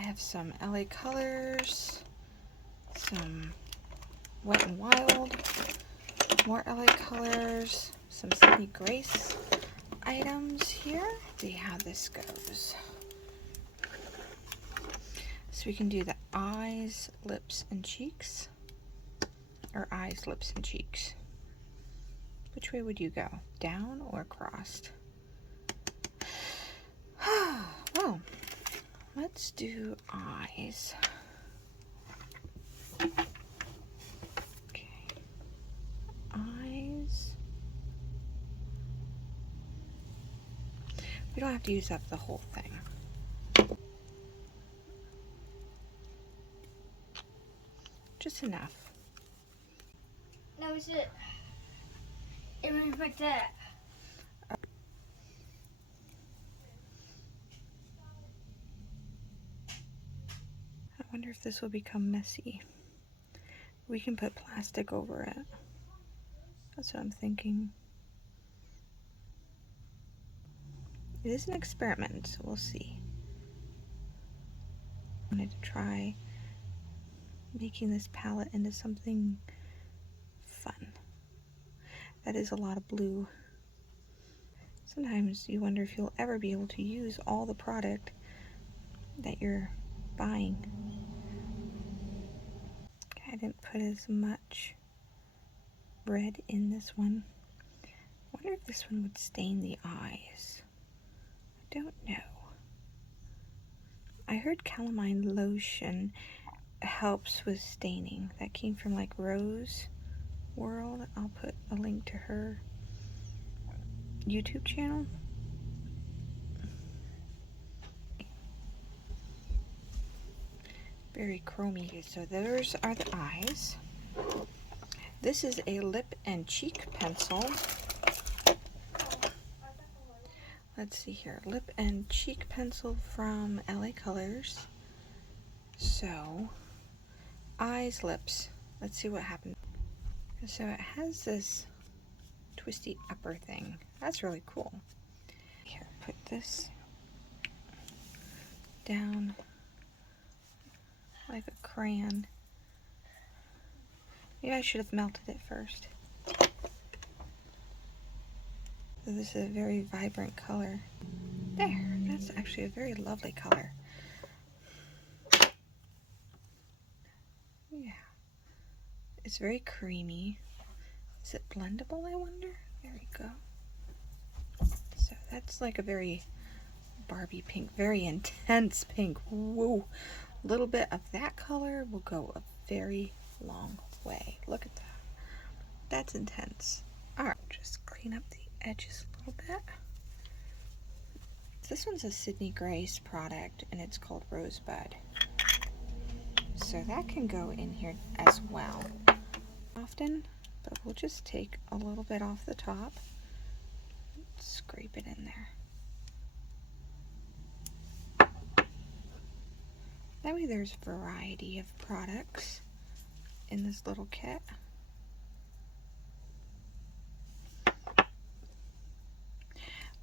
I have some LA Colors, some Wet n Wild, more LA Colors, some Sydney Grace items here. See how this goes. So we can do the eyes, lips, and cheeks. Or eyes, lips, and cheeks. Which way would you go? Down or crossed? Well, let's do eyes. Okay. Eyes. We don't have to use up the whole thing. Just enough. That was it. It went like that. I wonder if this will become messy. We can put plastic over it. That's what I'm thinking. It is an experiment, so we'll see. I wanted to try making this palette into something fun. That is a lot of blue. Sometimes you wonder if you'll ever be able to use all the product that you're buying. I didn't put as much red in this one. I wonder if this one would stain the eyes. I don't know. I heard calamine lotion helps with staining. That came from like Rose World. I'll put a link to her YouTube channel. Very chromy. So those are the eyes. This is a lip and cheek pencil. Let's see here. Lip and cheek pencil from LA Colors. So, eyes, lips. Let's see what happens. So it has this twisty upper thing. That's really cool. Here, put this down like a crayon. Maybe I should have melted it first. So this is a very vibrant color. There, that's actually a very lovely color. Yeah. It's very creamy. Is it blendable, I wonder? There we go. So that's like a very Barbie pink, very intense pink. Whoa. A little bit of that color will go a very long way. Look at that. That's intense. Alright, just clean up the edges a little bit. This one's a Sydney Grace product and it's called Rosebud. So that can go in here as well. Often, but we'll just take a little bit off the top, scrape it in there. That way there's variety of products in this little kit.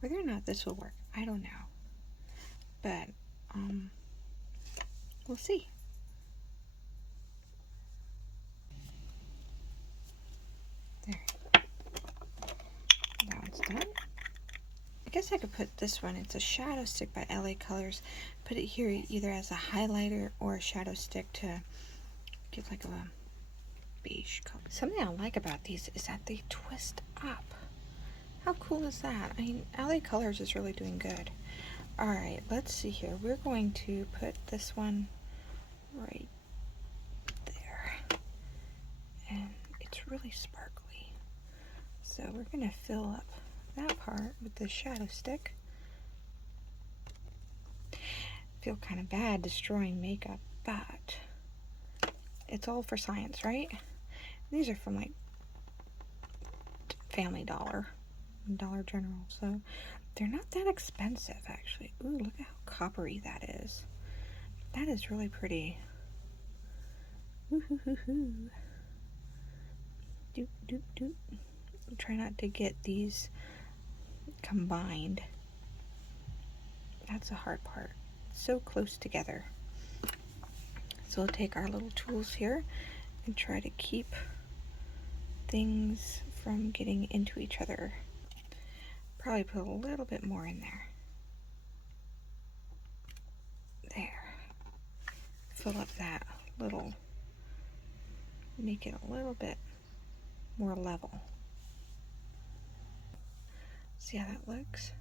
Whether or not this will work, I don't know. But, we'll see. There. That one's done. I guess I could put this one, it's a shadow stick by LA Colors. Put it here either as a highlighter or a shadow stick to give like a beige color. Something I like about these is that they twist up. How cool is that? I mean, LA Colors is really doing good. Alright, let's see here. We're going to put this one right there. And it's really sparkly. So we're going to fill up that part with the shadow stick. I feel kind of bad destroying makeup, but it's all for science, right? These are from like Family Dollar, Dollar General, so they're not that expensive actually. Ooh, look at how coppery that is. That is really pretty. Ooh, hoo, hoo, hoo. Doop, doop, doop. Try not to get these combined. That's the hard part. So close together. So we'll take our little tools here and try to keep things from getting into each other. Probably put a little bit more in there. There. Fill up that little, make it a little bit more level. See how that looks?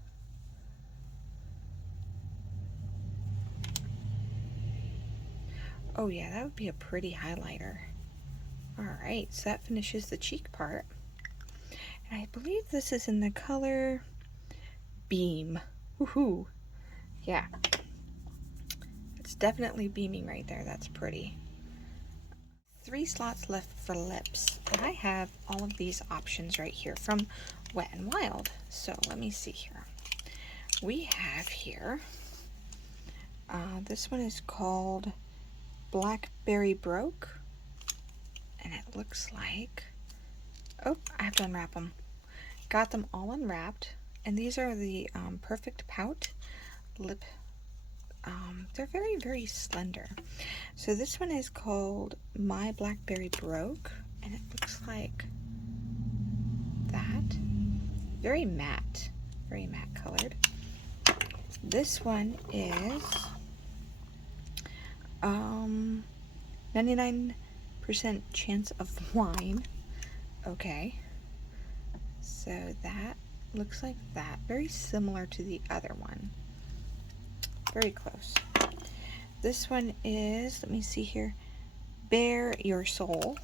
Oh yeah, that would be a pretty highlighter. Alright, so that finishes the cheek part. And I believe this is in the color Beam. Woohoo! Yeah. It's definitely beaming right there. That's pretty. 3 slots left for lips. And I have all of these options right here from Wet n Wild. So let me see here. We have here, this one is called Blackberry Broke. And it looks like, oh, I have to unwrap them. Got them all unwrapped. And these are the Perfect Pout lip. They're very, very slender. So this one is called My Blackberry Broke, and it looks like that. Very matte colored. This one is 99% chance of wine. Okay. So that looks like that. Very similar to the other one. Very close. This one is, let me see here, Bare Your Soul.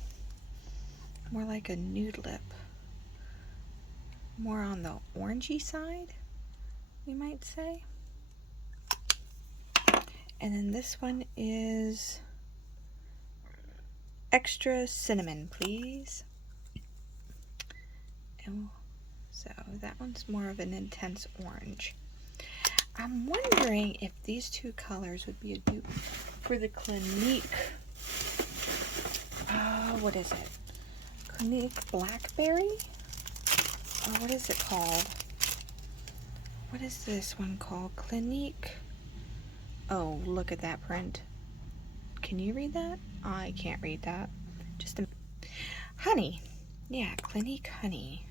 More like a nude lip. More on the orangey side, we might say. And then this one is Extra Cinnamon, please. And so that one's more of an intense orange. I'm wondering if these 2 colors would be a dupe for the Clinique. What is it? Clinique Blackberry? Oh, what is it called? What is this one called? Clinique. Oh, look at that print. Can you read that? I can't read that. Just a Honey. Yeah, Clinique Honey.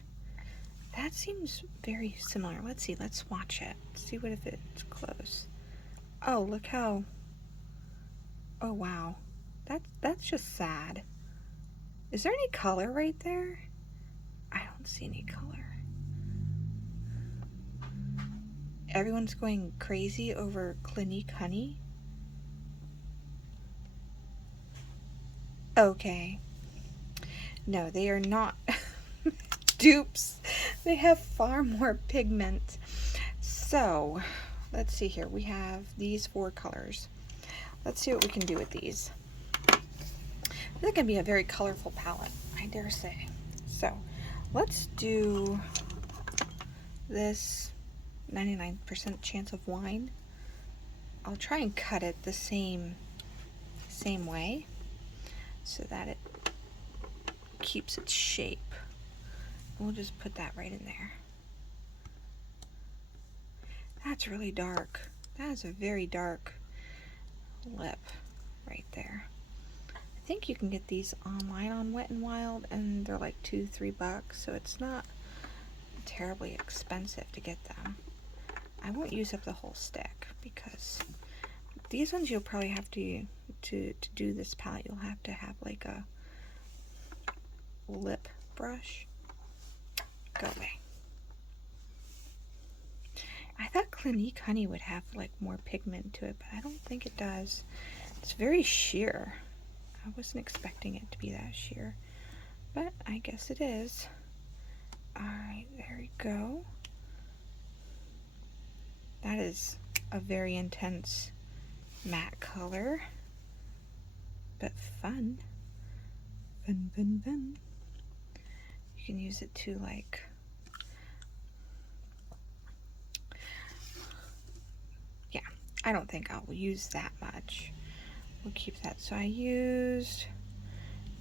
That seems very similar. Let's see. Let's watch it. See what if it's close. Oh, look how. Oh wow. That's just sad. Is there any color right there? I don't see any color. Everyone's going crazy over Clinique Honey. Okay. No, they are not dupes. They have far more pigment. So, let's see here. We have these 4 colors. Let's see what we can do with these. This can be a very colorful palette, I dare say. So, let's do this 99% chance of wine. I'll try and cut it the same way so that it keeps its shape. We'll just put that right in there. That's really dark. That is a very dark lip right there. I think you can get these online on Wet n Wild, and they're like $2-3, so it's not terribly expensive to get them. I won't use up the whole stick because these ones you'll probably have to do this palette. You'll have to have like a lip brush. Go away. I thought Clinique Honey would have like more pigment to it, but I don't think it does. It's very sheer. I wasn't expecting it to be that sheer, but I guess it is. Alright, there we go. That is a very intense matte color, but fun. Fun. You can use it to like I don't think I'll use that much. We'll keep that. So I used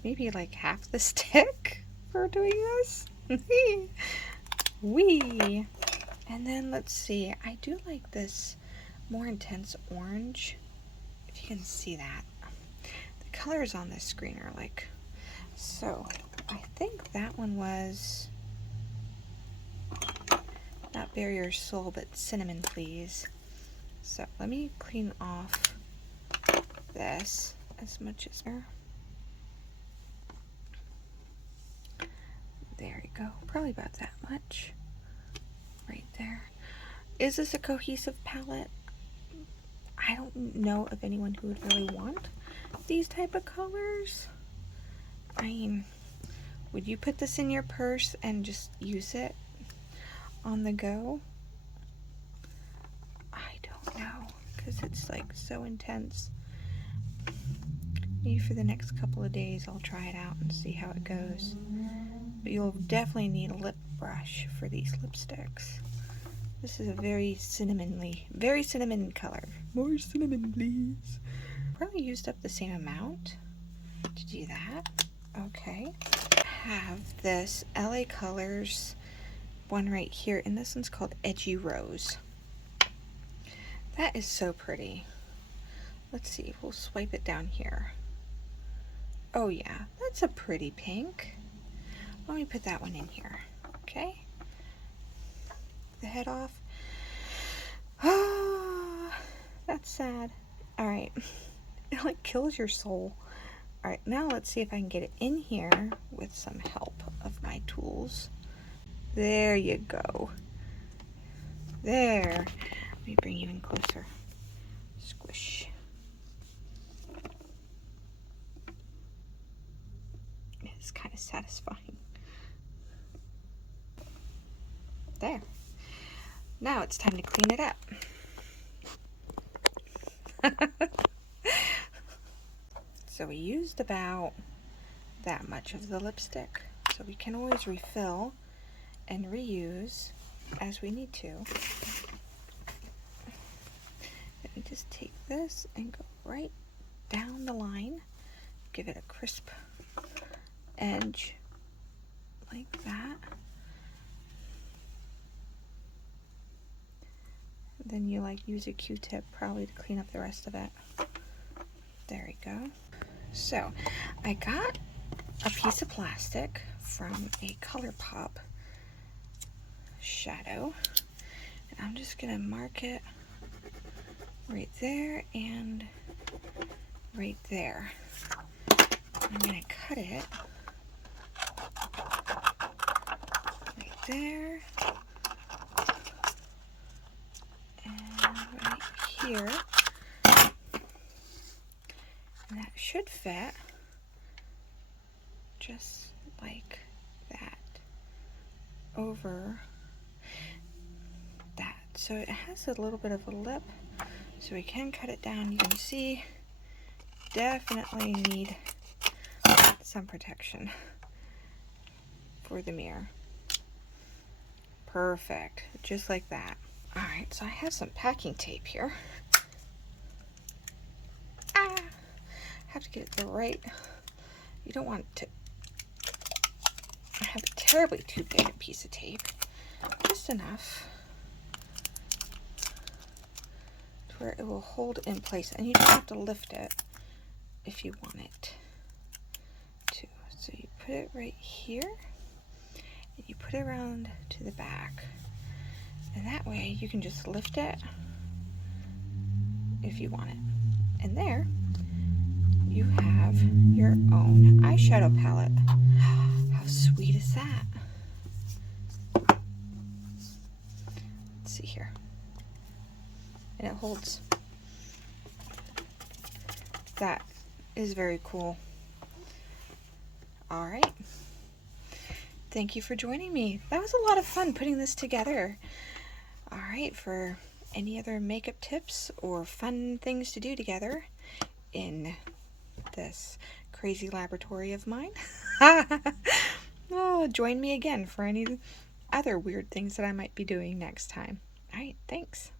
maybe like half the stick for doing this. Wee. And then let's see. I do like this more intense orange. If you can see that. colors on this screen are like. So I think that one was not Barrier Soul, but Cinnamon Please. So let me clean off this as much as there you go. Probably about that much right there. Is this a cohesive palette? I don't know of anyone who would really want these type of colors. I mean, would you put this in your purse and just use it on the go? I don't know, because it's like so intense. Maybe for the next couple of days I'll try it out and see how it goes. But you'll definitely need a lip brush for these lipsticks. This is a very cinnamon color. More cinnamon, please. Probably used up the same amount to do that. Okay. I have this LA Colors one right here, and this one's called Edgy Rose. That is so pretty. Let's see, we'll swipe it down here. Oh yeah, that's a pretty pink. Let me put that one in here. Okay. The head off. Oh, that's sad. Alright. It like kills your soul. Alright, now let's see if I can get it in here with some help of my tools. There you go. There. Let me bring you in closer. Squish. It's kind of satisfying. There. Now it's time to clean it up. So we used about that much of the lipstick. So we can always refill and reuse as we need to. Let me just take this and go right down the line. Give it a crisp edge like that. Then you like use a Q-tip probably to clean up the rest of it. There we go. So I got a piece of plastic from a ColourPop shadow, and I'm just gonna mark it right there and right there. I'm gonna cut it right there and right here, and that should fit just like that over that. So it has a little bit of a lip, so we can cut it down. You can see definitely need some protection for the mirror. Perfect, just like that. All right, so I have some packing tape here. Have to get it the right. You don't want to have a terribly too big a piece of tape. Just enough to where it will hold in place, and you don't have to lift it if you want it to. So you put it right here, and you put it around to the back, and that way you can just lift it if you want it. And there you have your own eyeshadow palette. How sweet is that? Let's see here. And it holds. That is very cool. All right. Thank you for joining me. That was a lot of fun putting this together. All right, for any other makeup tips or fun things to do together in this crazy laboratory of mine, oh, join me again for any other weird things that I might be doing next time. All right, thanks.